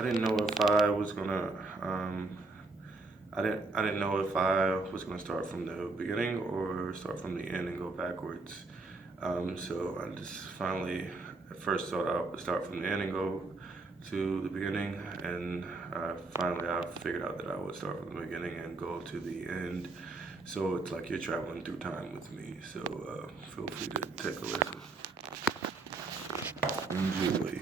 I didn't know if I was gonna. I didn't know if I was gonna start from the beginning or start from the end and go backwards. So I just finally at first thought I would start from the end and go to the beginning, and finally I figured out that I would start from the beginning and go to the end. So it's like you're traveling through time with me. So feel free to take a listen. Enjoy.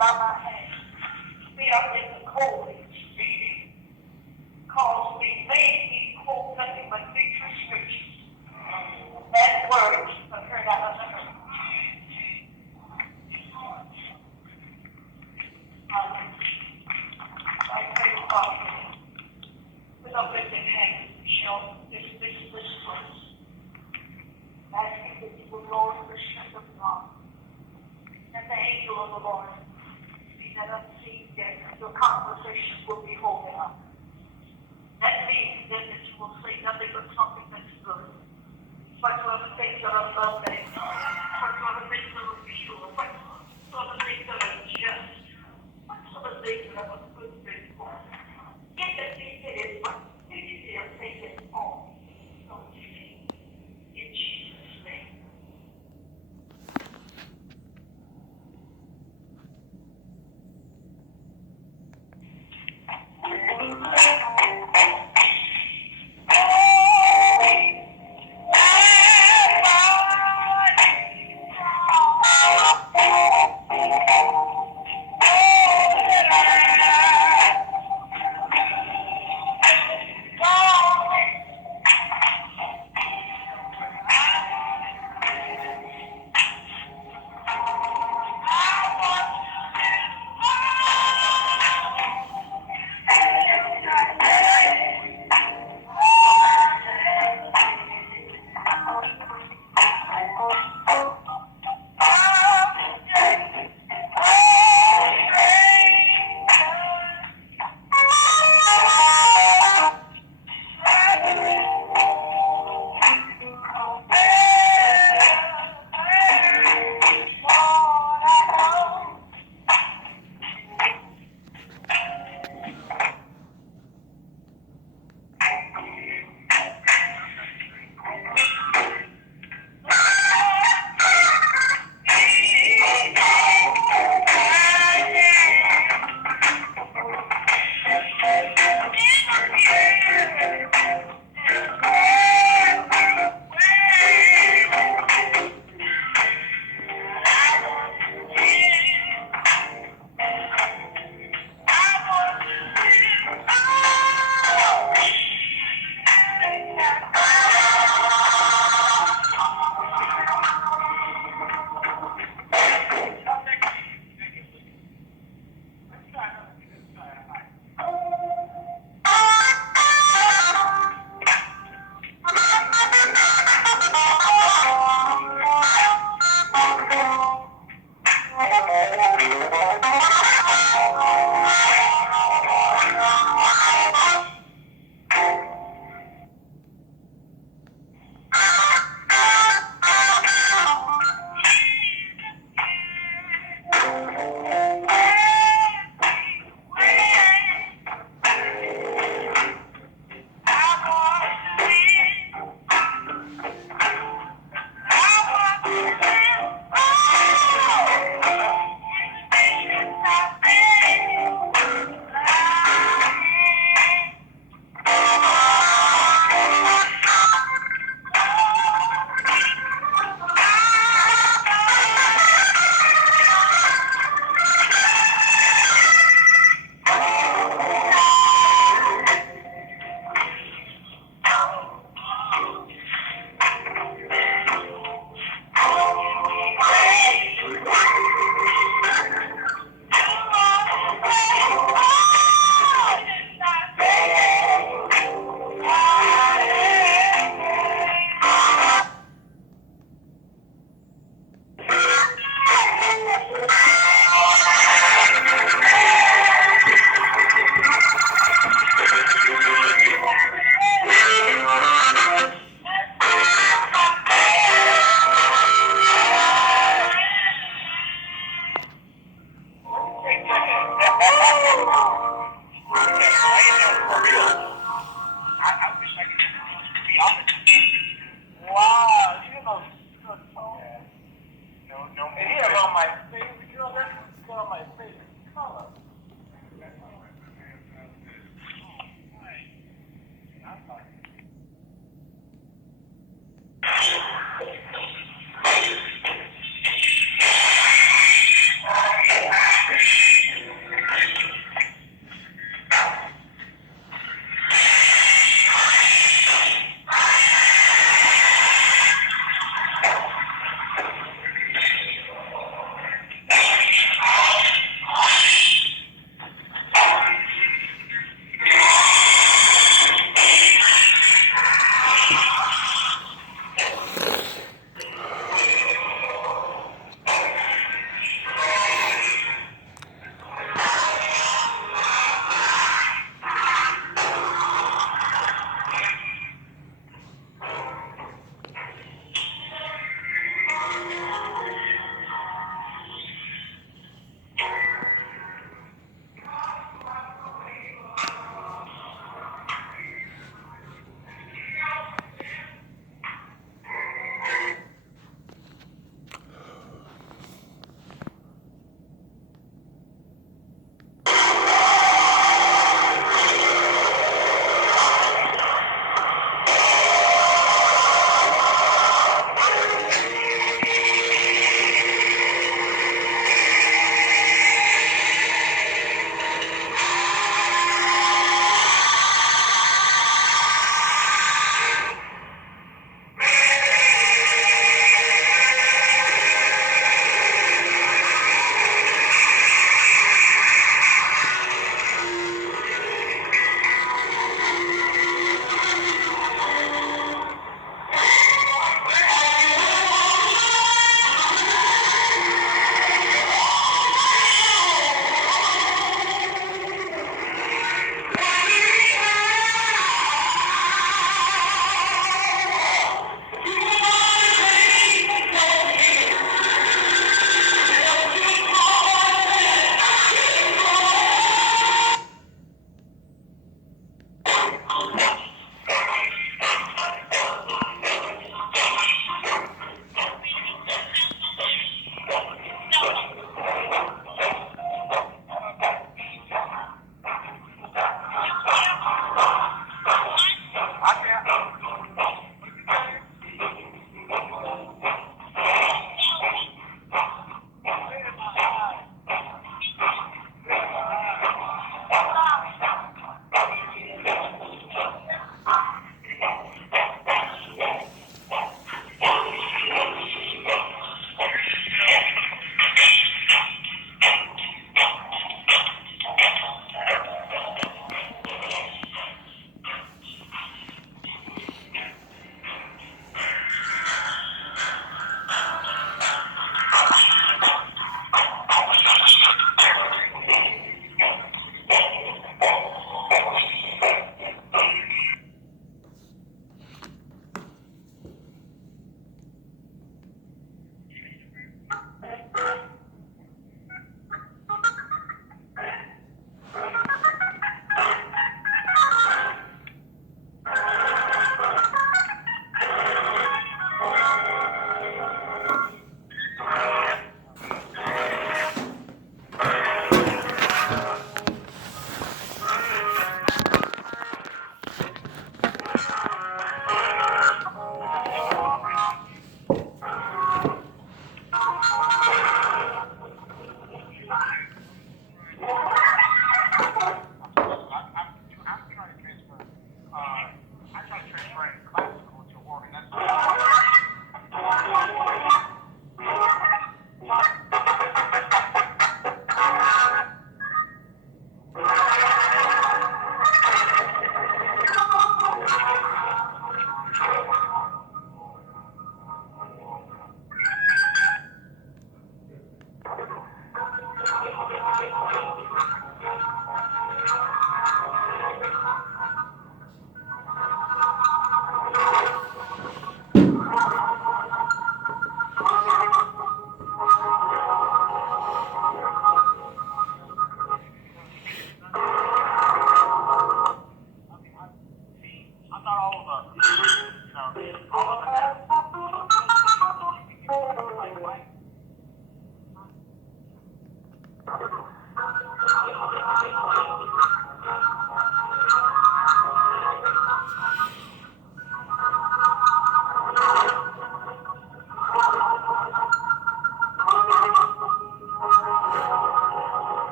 by my hand. We are in the cold reading. Cause we may quote nothing but victory scriptures. That words are heard out of the earth. I pray, Father, with uplifted hands, shall this verse. Asking that you will Lord the strength of God, that the angel of the Lord be that unseen that your conversation will be holding up. That means then that you will say nothing but something that's good. Whatsoever things that are lovely, whatsoever things that are pure, whatsoever things that are just, whatsoever things that are a good report. If the thing that is what you are taken on, so in Jesus' name.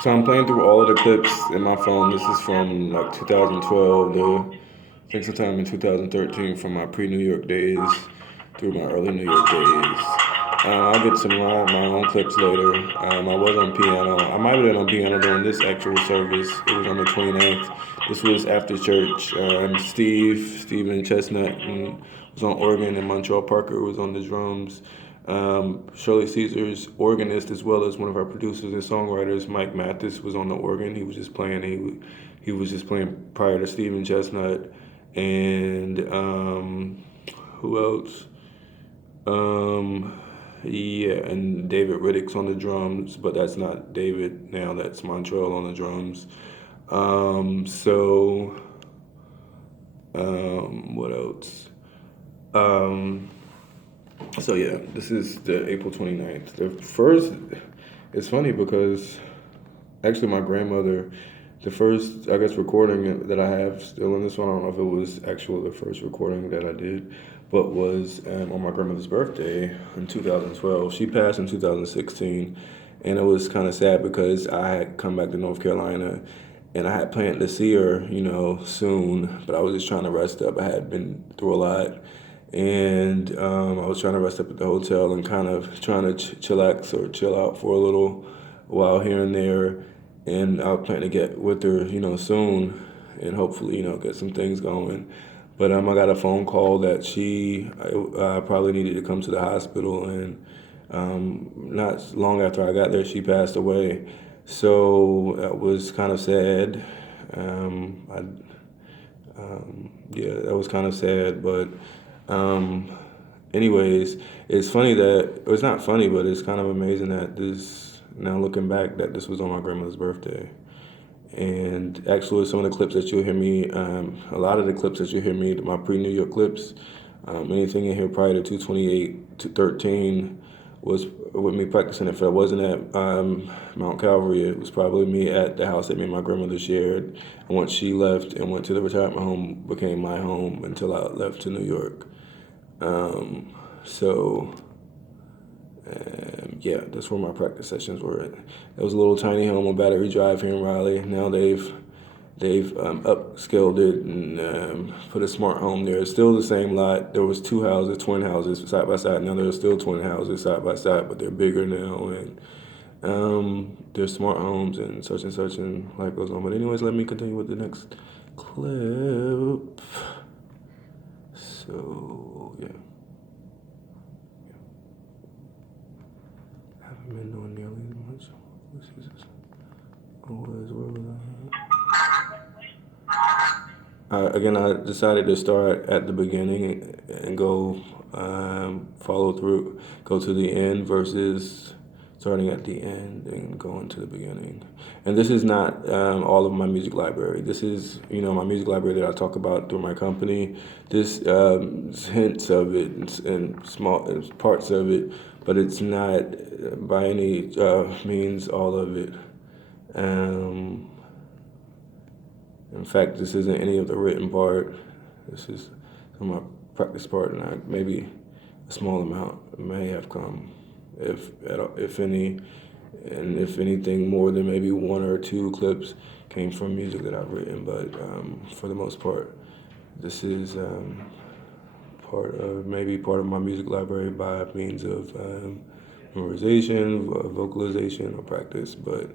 So I'm playing through all of the clips in my phone. This is from like 2012 to I think sometime in 2013 from my pre-New York days through my early New York days. I'll get some my own clips later. I was on piano. I might have been on piano during this actual service. It was on the 29th. This was after church. And Steven Chestnut, was on organ, and Montreal Parker was on the drums. Shirley Caesar's organist, as well as one of our producers and songwriters, Mike Mathis, was on the organ. He was just playing. He was just playing prior to Steven Chestnut, and who else? Yeah, and David Riddick's on the drums, but that's not David now. That's Montreal on the drums. What else? Um, So yeah, this is the April 29th. The first, it's funny because actually my grandmother, the first, I guess, recording that I have still in this one, I don't know if it was actually the first recording that I did, but was on my grandmother's birthday in 2012. She passed in 2016, and it was kind of sad because I had come back to North Carolina and I had planned to see her, soon, but I was just trying to rest up. I had been through a lot, and I was trying to rest up at the hotel and kind of trying to chillax or chill out for a little. while here and there, and I plan to get with her, soon, and hopefully, get some things going. But I got a phone call that I probably needed to come to the hospital, and not long after I got there, she passed away. So that was kind of sad. I Yeah, that was kind of sad. But, um, anyways, it's funny that it's not funny, but it's kind of amazing that this now looking back that this was on my grandmother's birthday. And actually, some of the clips that you'll hear me, a lot of the clips that you hear me, my pre-New York clips, anything in here prior to 228 to 13 was with me practicing. If I wasn't at Mount Calvary, it was probably me at the house that me and my grandmother shared. And once she left and went to the retirement home, became my home until I left to New York. Um, so yeah, that's where my practice sessions were. It was a little tiny home on Battery Drive here in Raleigh. Now they've upscaled it and put a smart home there. It's still the same lot. There was two houses, twin houses side by side. Now there's still twin houses side by side, but they're bigger now, and there's smart homes and such, and life goes on. But anyways, let me continue with the next clip. So yeah. Haven't been doing nearly as much. Where was again, I decided to start at the beginning and go follow through, go to the end versus starting at the end and going to the beginning. And this is not all of my music library. This is, my music library that I talk about through my company. This hints of it and small parts of it, but it's not by any means all of it. Um, in fact, this isn't any of the written part. This is some of my practice part, and maybe a small amount may have come, if any, and if anything, more than maybe one or two clips came from music that I've written. But for the most part, this is part of my music library by means of memorization, vocalization, or practice. But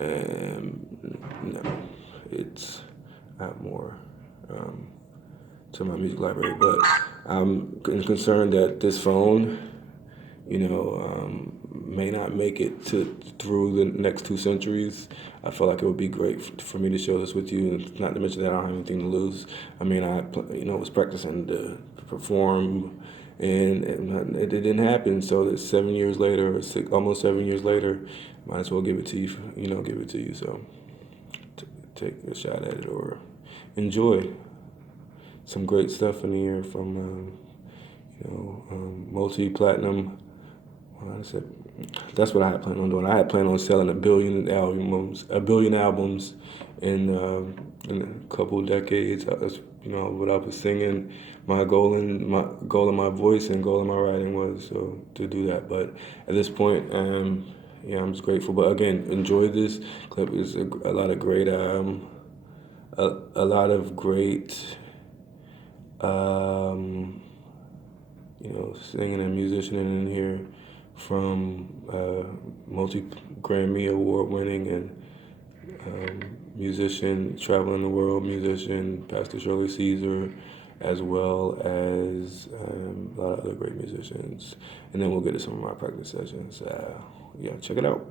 no, it's not more to my music library. But I'm concerned that this phone, may not make it through the next 2 centuries. I feel like it would be great for me to share this with you, and not to mention that I don't have anything to lose. I mean, I was practicing to perform, and it didn't happen. So that 7 years later, or almost 7 years later, might as well give it to you. Give it to you. So take a shot at it or enjoy some great stuff in here from multi-platinum. Well, that's what I had planned on doing. I had planned on selling a billion albums in a couple of decades. What I was singing. My goal in my voice and goal in my writing was to do that. But at this point, yeah, I'm just grateful. But again, enjoy this clip. It's a lot of great, a lot of great, singing and musicianing in here from multi-Grammy award winning and musician, traveling the world musician, Pastor Shirley Caesar, as well as a lot of other great musicians. And then we'll get to some of my practice sessions. Yeah, check it out.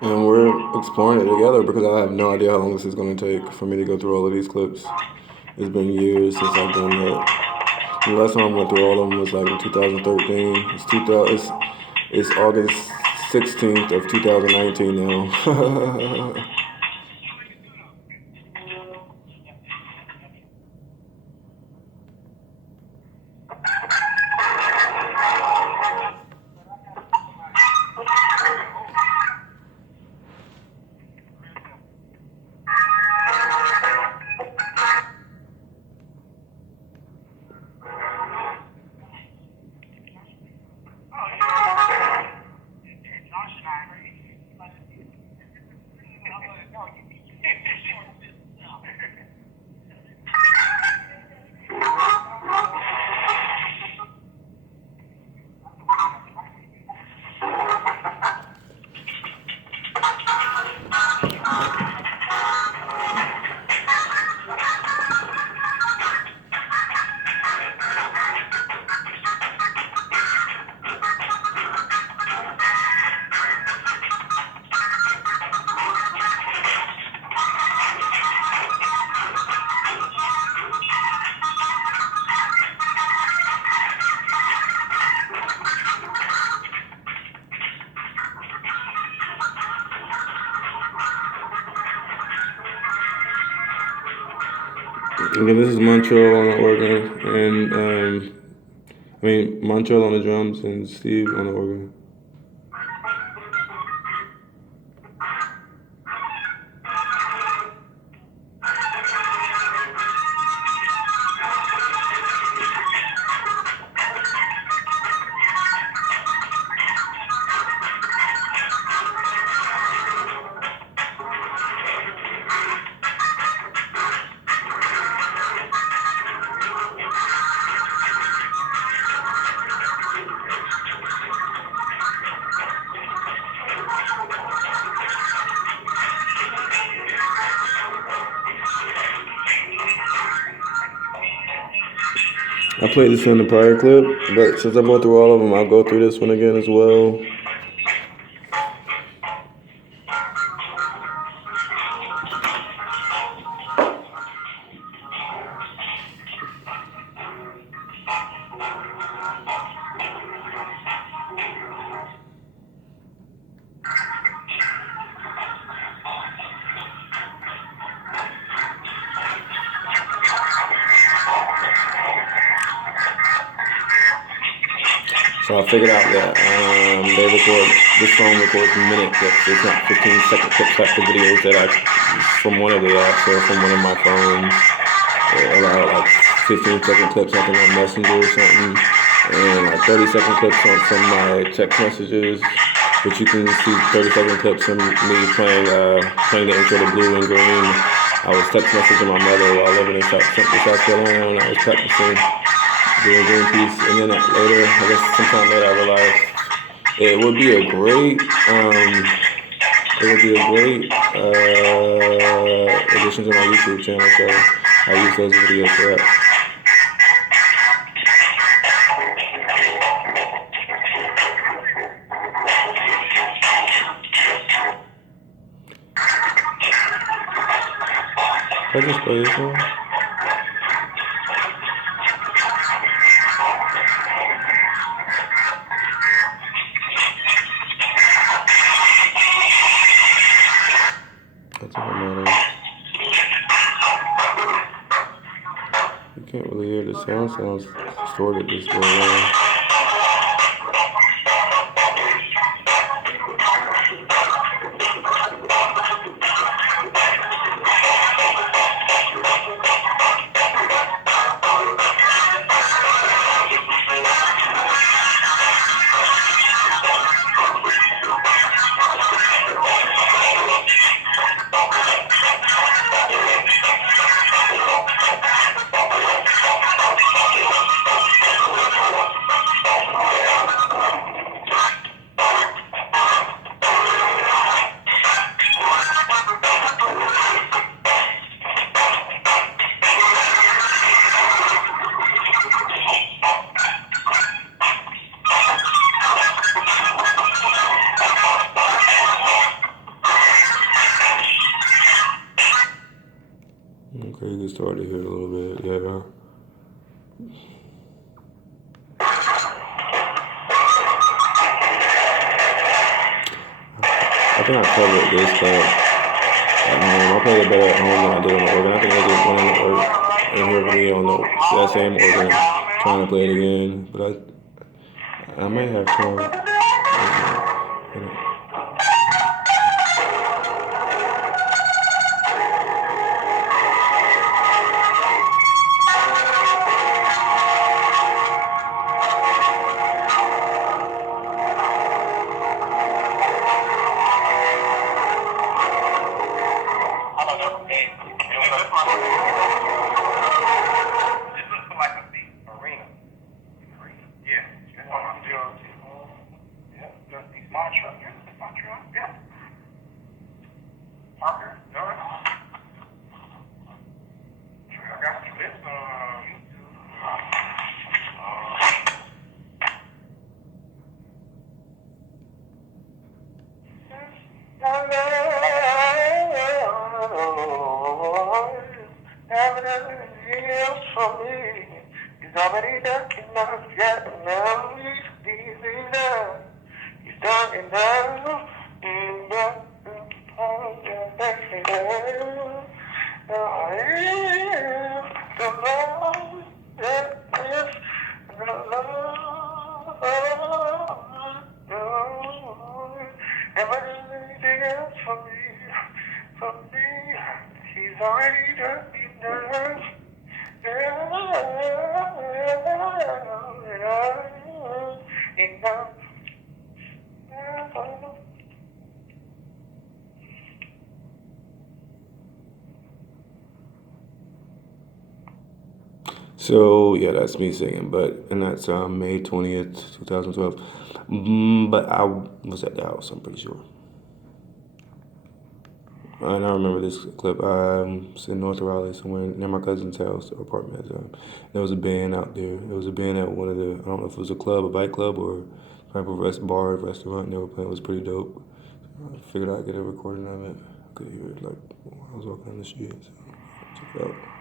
And we're exploring it together because I have no idea how long this is going to take for me to go through all of these clips. It's been years since I've done that. The last time I went through all of them was like in 2013. It's August 16th of 2019 now. Again, this is Montreal on the organ, and Montreal on the drums, and Steve on the organ. I played this in the prior clip, but since I went through all of them, I'll go through this one again as well. So I figured out that this phone records minute clips. It's not 15-second clips like the videos that from one of the apps or from one of my phones. It allowed like 15-second clips, I think on Messenger or something, and like 30-second clips from my text messages. But you can see 30-second clips from me playing the intro to Blue and Green. I was text messaging my mother while living in South Carolina, and I was practicing doing Green Piece, and then later, I guess sometime later, I realized it would be a great addition to my YouTube channel, so I use those videos for that. Can I just play this one? That's all that matters. You can't really hear the sound. Sounds distorted this way around. Okay, you can start to hear it a little bit, yeah. I think I covered this part. I played it better at home than I did on the organ. I think I did one in here for me on that same organ, trying to play it again. But I might have trouble. So yeah, that's me singing, and that's May 20th, 2012. But I was at the house, I'm pretty sure. And I remember this clip. I was in North Raleigh, somewhere near my cousin's house or apartment. There was a band out there. There was a band at one of the, I don't know if it was a club, a bike club, or type of bar, restaurant. And they were playing. It was pretty dope. I figured I'd get a recording of it. I could hear it like while I was walking down the street. So check it out.